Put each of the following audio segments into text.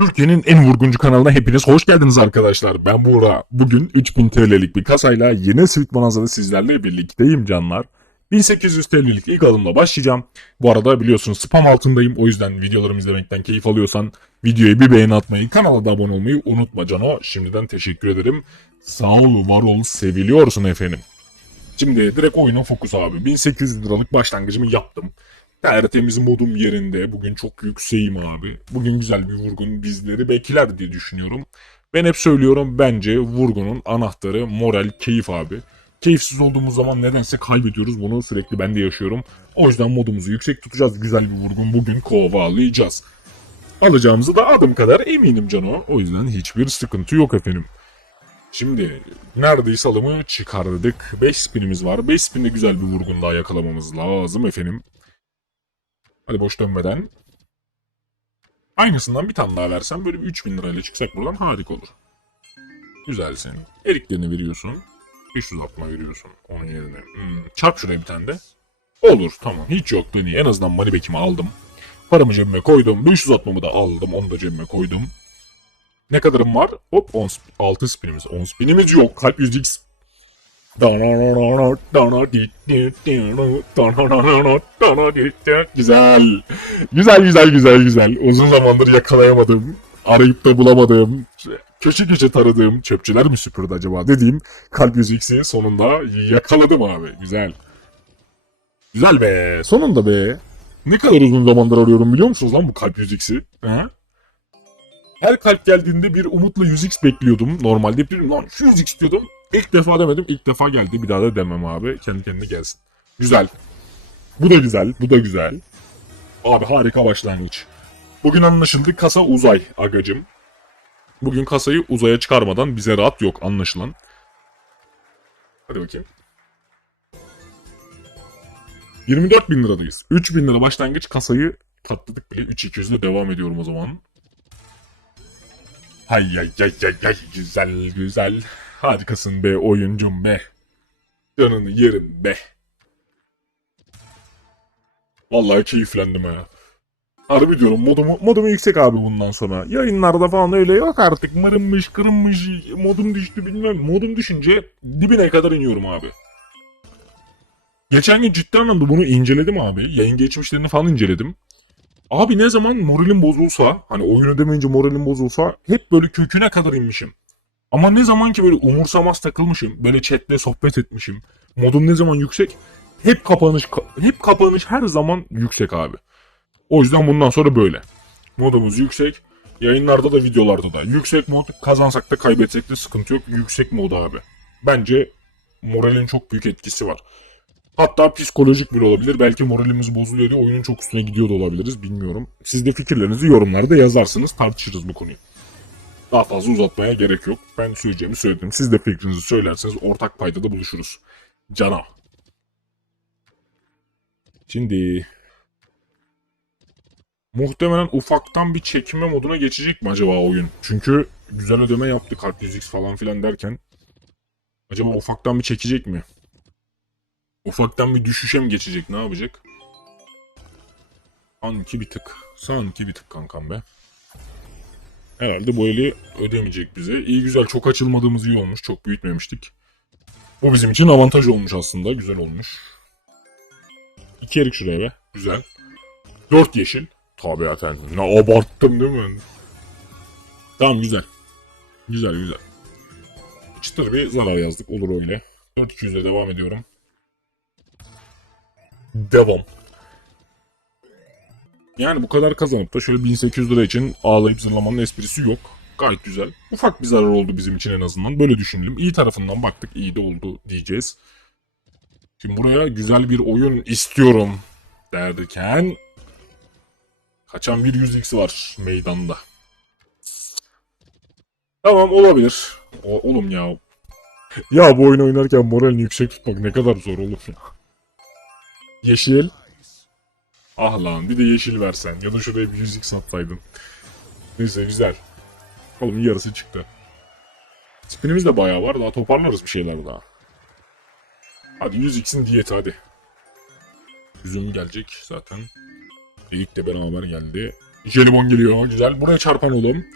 Türkiye'nin en vurguncu kanalına hepiniz hoş geldiniz arkadaşlar. Ben Buğra. Bugün 3000 TL'lik bir kasayla yeni Sweet Bonanza'da sizlerle birlikteyim canlar. 1800 TL'lik ilk adımla başlayacağım. Bu arada biliyorsunuz spam altındayım. O yüzden videolarımı izlemekten keyif alıyorsan videoya bir beğeni atmayı, kanala da abone olmayı unutma Cano. Şimdiden teşekkür ederim. Sağ ol, var ol, seviliyorsun efendim. Şimdi direkt oyunun fokusu abi. 1800 liralık başlangıcımı yaptım. Tertemiz modum yerinde. Bugün çok yükseğim abi. Bugün güzel bir vurgun bizleri bekler diye düşünüyorum. Ben hep söylüyorum bence vurgunun anahtarı moral, keyif abi. Keyifsiz olduğumuz zaman nedense kaybediyoruz. Bunu sürekli ben de yaşıyorum. O yüzden modumuzu yüksek tutacağız. Güzel bir vurgun bugün kovalayacağız. Alacağımızı da adım kadar eminim Cano. O yüzden hiçbir sıkıntı yok efendim. Şimdi neredeyse alımı çıkardık. 5 spinimiz var. 5 spinde güzel bir vurgun daha yakalamamız lazım efendim. Hadi boş dönmeden. Aynısından bir tane daha versem böyle bir 3000 lirayla çıksak buradan harika olur. Güzelsin. Eriklerini veriyorsun. 500 atma veriyorsun onun yerine. Hmm, çarp şuraya bir tane de. Olur tamam hiç yok dönüyor. En azından money back'imi aldım. Paramı cebime koydum. 500 atmamı da aldım. Onu da cebime koydum. Ne kadarım var? Hop 10 sp- 6 spinimiz. 10 spinimiz yok. Kalp 100x. Güzel. Güzel güzel güzel güzel. Uzun zamandır yakalayamadım. Arayıp da bulamadım. Köşe köşe taradığım çöpçüler mi süpürdü acaba dediğim kalp 100x'i sonunda yakaladım abi. Güzel. Güzel be. Sonunda be. Ne kadar uzun zamandır arıyorum biliyor musunuz lan bu kalp 100x'i? Ha? Her kalp geldiğinde bir umutla 100x bekliyordum. Normalde bir lan şu 100x diyordum. İlk defa demedim. ilk defa geldi. Bir daha da demem abi. Kendi kendine gelsin. Güzel. Bu da güzel. Bu da güzel. Abi harika başlangıç. Bugün anlaşıldı kasa uzay agacım. Bugün kasayı uzaya çıkarmadan bize rahat yok anlaşılan. Hadi bakayım. 24 bin liradayız. 3 bin lira başlangıç kasayı katladık bile. 3 ile devam ediyorum o zaman. Hay ay ay ay ay güzel güzel. Harikasın be oyuncum be. Canını yerim be. Vallahi keyiflendim ha. Harbi diyorum modumu, modumu yüksek abi bundan sonra. Yayınlarda falan öyle yok artık mırınmış kırınmış modum düştü bilmem. Modum düşünce dibine kadar iniyorum abi. Geçen gün ciddi anlamda bunu inceledim abi. Yayın geçmişlerini falan inceledim. Abi ne zaman moralim bozulsa, hani oyun ödemeyince moralim bozulsa hep böyle köküne kadar inmişim. Ama ne zaman ki böyle umursamaz takılmışım, böyle chatle sohbet etmişim, modum ne zaman yüksek, hep kapanış, hep kapanış her zaman yüksek abi. O yüzden bundan sonra böyle. Modumuz yüksek, yayınlarda da videolarda da yüksek mod, kazansak da kaybetsek de sıkıntı yok, yüksek mod abi. Bence moralin çok büyük etkisi var. Hatta psikolojik bile olabilir. Belki moralimiz bozuluyor diye oyunun çok üstüne gidiyor da olabiliriz. Bilmiyorum. Siz de fikirlerinizi yorumlarda yazarsınız. Tartışırız bu konuyu. Daha fazla uzatmaya gerek yok. Ben söyleyeceğimi söyledim. Siz de fikrinizi söylerseniz ortak paydada buluşuruz. Cana. Şimdi... Muhtemelen ufaktan bir çekime moduna geçecek mi acaba oyun? Çünkü güzel ödeme yaptı kart 100x falan filan derken. Acaba ufaktan bir çekecek mi? Ufaktan bir düşüşe mi geçecek? Ne yapacak? Sanki bir tık. Sanki bir tık kankam be. Herhalde bu eli ödemeyecek bize. İyi güzel çok açılmadığımız iyi olmuş. Çok büyütmemiştik. Bu bizim için avantaj olmuş aslında. Güzel olmuş. İki erik şuraya be. Güzel. Dört yeşil. Tabii zaten. Ne abarttım değil mi? Tamam güzel. Güzel güzel. Çıtır bir zarar yazdık. Olur öyle. 4200 ile devam ediyorum. Devam. Yani bu kadar kazanıp da şöyle 1800 lira için ağlayıp zırlamanın esprisi yok. Gayet güzel. Ufak bir zarar oldu bizim için en azından. Böyle düşünelim. İyi tarafından baktık. iyi de oldu diyeceğiz. Şimdi buraya güzel bir oyun istiyorum derken kaçan bir 100x var meydanda. Tamam olabilir. O, oğlum ya. ya bu oyun oynarken moralini yüksek tutmak ne kadar zor olur ya. Yeşil. Ah lan bir de yeşil versen. Ya da şuraya bir 100x atsaydın. Neyse güzel. Oğlum yarısı çıktı. Spinimiz de bayağı var. Daha toparlarız bir şeyler daha. Hadi 100x'in diyeti hadi. Üzüm gelecek zaten. İlk de beraber geldi. Jelibon geliyor. Güzel. Buraya çarpan oğlum.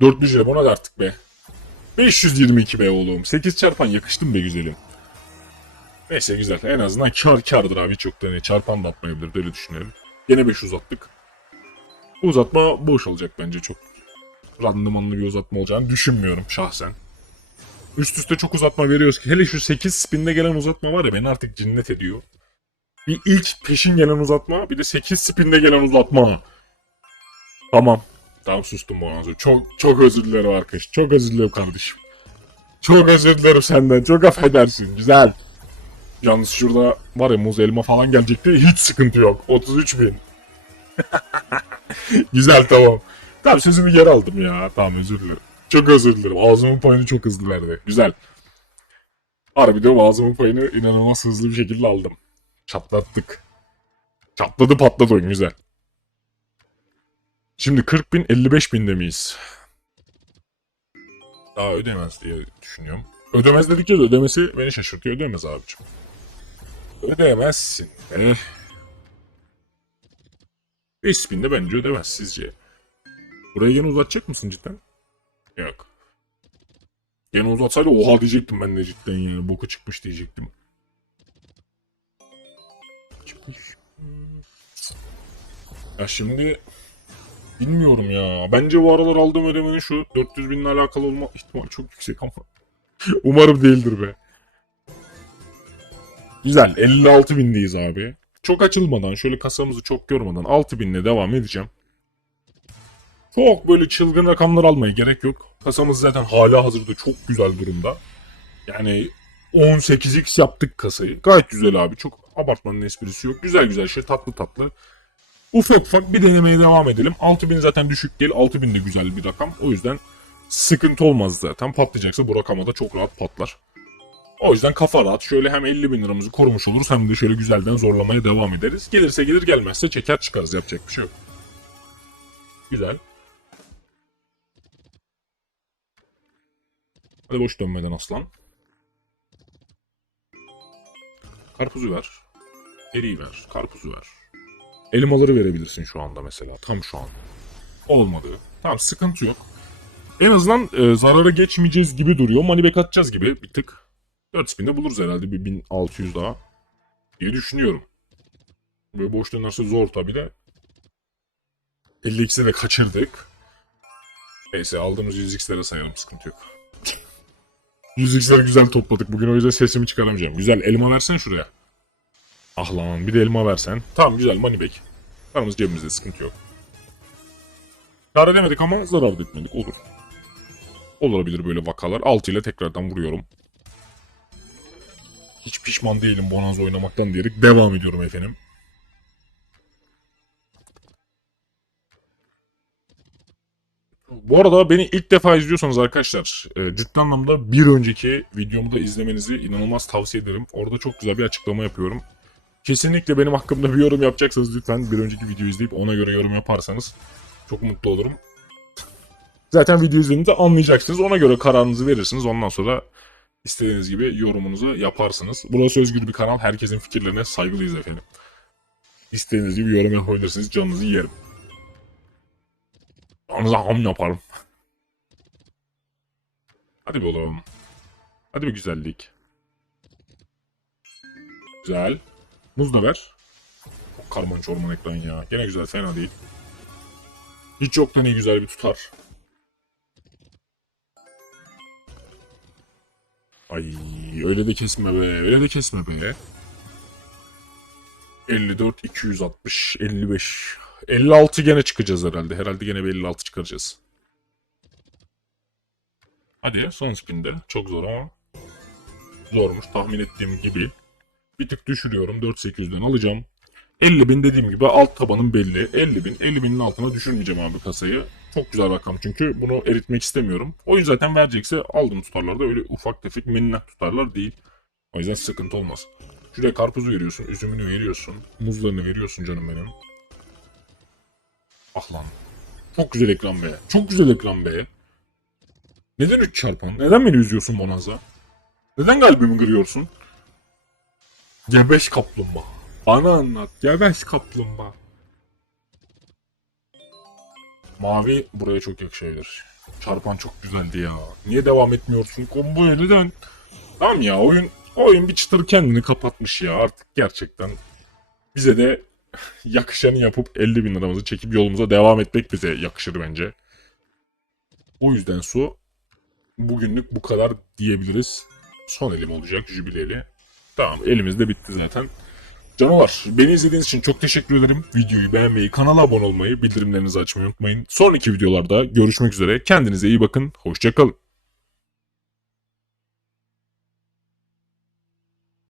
Dörtlü jelibon hadi artık be. 522 be oğlum. 8 çarpan yakıştım be güzelim. Neyse güzel. En azından kar kardır abi. Çok da ne. Çarpan da atmayabilir. Öyle düşünelim. Yine 5 uzattık. Bu uzatma boş olacak bence. Çok randımanlı bir uzatma olacağını düşünmüyorum şahsen. Üst üste çok uzatma veriyoruz ki. Hele şu 8 spinde gelen uzatma var ya beni artık cinnet ediyor. Bir ilk peşin gelen uzatma bir de 8 spinde gelen uzatma. Tamam. Tamam sustum bu an sonra. Çok çok özür dilerim arkadaş. Çok özür dilerim kardeşim. Çok özür dilerim senden. Çok affedersin. Güzel. Yalnız şurada var ya muz elma falan gelecekti. Hiç sıkıntı yok. 33 bin. Güzel tamam. Tamam sözümü geri aldım ya. Tamam özür dilerim. Çok özür dilerim. Ağzımın payını çok hızlı verdi. Güzel. Harbiden ağzımın payını inanılmaz hızlı bir şekilde aldım. Çatlattık. Çatladı patladı oyun güzel. Şimdi 40 bin 55 bin miyiz? Daha ödemez diye düşünüyorum. Ödemez dedikçe de ödemesi beni şaşırtıyor. Ödemez abicim. Ödeyemezsin. Eh. 5 bin de bence ödemez sizce. Burayı gene uzatacak mısın cidden? Yok. Gene uzatsaydı oha diyecektim ben de cidden yani. Boku çıkmış diyecektim. Çıkmış. Ya şimdi bilmiyorum ya. Bence bu aralar aldığım ödemenin şu 400 binle alakalı olma ihtimali çok yüksek ama. Umarım değildir be. Güzel. 56 bindeyiz abi. Çok açılmadan, şöyle kasamızı çok görmeden 6 binle devam edeceğim. Çok böyle çılgın rakamlar almaya gerek yok. Kasamız zaten hala hazırda çok güzel durumda. Yani 18x yaptık kasayı. Gayet güzel abi. Çok abartmanın esprisi yok. Güzel güzel şey tatlı tatlı. Ufak ufak bir denemeye devam edelim. 6000 zaten düşük değil. 6000 de güzel bir rakam. O yüzden sıkıntı olmaz zaten. Patlayacaksa bu rakama da çok rahat patlar. O yüzden kafa rahat. Şöyle hem 50 bin liramızı korumuş oluruz hem de şöyle güzelden zorlamaya devam ederiz. Gelirse gelir gelmezse çeker çıkarız. Yapacak bir şey yok. Güzel. Hadi boş dönmeden aslan. Karpuzu ver. Eriği ver. Karpuzu ver. Elmaları verebilirsin şu anda mesela. Tam şu an. Olmadı. Tamam sıkıntı yok. En azından e, zarara geçmeyeceğiz gibi duruyor. Back atacağız gibi bir tık. 4 spinde buluruz herhalde bir 1600 daha. Diye düşünüyorum. Böyle boş dönerse zor tabi de. 50x'e de kaçırdık. Neyse aldığımız 100x'lere sayalım sıkıntı yok. 100x'leri güzel topladık. Bugün o yüzden sesimi çıkaramayacağım. Güzel elma versen şuraya. Ah lan bir de elma versen. Tamam güzel money back. Paramız cebimizde sıkıntı yok. Kar edemedik ama zarar etmedik olur. Olabilir böyle vakalar. 6 ile tekrardan vuruyorum. Hiç pişman değilim Bonanza oynamaktan diyerek devam ediyorum efendim. Bu arada beni ilk defa izliyorsanız arkadaşlar e, ciddi anlamda bir önceki videomu da izlemenizi inanılmaz tavsiye ederim. Orada çok güzel bir açıklama yapıyorum. Kesinlikle benim hakkımda bir yorum yapacaksanız lütfen bir önceki videoyu izleyip ona göre yorum yaparsanız çok mutlu olurum. Zaten video izlediğinizde anlayacaksınız. Ona göre kararınızı verirsiniz. Ondan sonra istediğiniz gibi yorumunuzu yaparsınız. Burası özgür bir kanal. Herkesin fikirlerine saygılıyız efendim. İstediğiniz gibi yorum yapabilirsiniz. Canınızı yerim. Canınıza ham yaparım. Hadi be oğlum. Hadi bir güzellik. Güzel. Muz da ver. Karman çorman ekran ya. Gene güzel fena değil. Hiç yoktan iyi güzel bir tutar. Ay öyle de kesme be. Öyle de kesme be. 54, 260, 55. 56 gene çıkacağız herhalde. Herhalde gene bir 56 çıkaracağız. Hadi son spinde. Çok zor ama. Zormuş tahmin ettiğim gibi. Bir tık düşürüyorum. 4800'den alacağım. 50 bin dediğim gibi alt tabanım belli. 50 bin. 50 binin altına düşürmeyeceğim abi kasayı. Çok güzel rakam çünkü bunu eritmek istemiyorum. Oyun zaten verecekse aldım tutarlar da öyle ufak tefek minnak tutarlar değil. O yüzden sıkıntı olmaz. Şuraya karpuzu veriyorsun, üzümünü veriyorsun, muzlarını veriyorsun canım benim. Ah lan. Çok güzel ekran be. Çok güzel ekran be. Neden 3 çarpan? Neden beni üzüyorsun Bonanza? Neden kalbimi kırıyorsun? Gebeş kaplumbağa. Bana anlat. Gebeş kaplumbağa. Mavi buraya çok yakışabilir. Çarpan çok güzeldi ya. Niye devam etmiyorsun komboya neden? Tamam ya oyun oyun bir çıtır kendini kapatmış ya artık gerçekten. Bize de yakışanı yapıp 50 bin liramızı çekip yolumuza devam etmek bize yakışır bence. O yüzden su bugünlük bu kadar diyebiliriz. Son elim olacak jübileli. Tamam elimizde bitti zaten. Canavar beni izlediğiniz için çok teşekkür ederim. Videoyu beğenmeyi, kanala abone olmayı, bildirimlerinizi açmayı unutmayın. Sonraki videolarda görüşmek üzere. Kendinize iyi bakın. Hoşçakalın.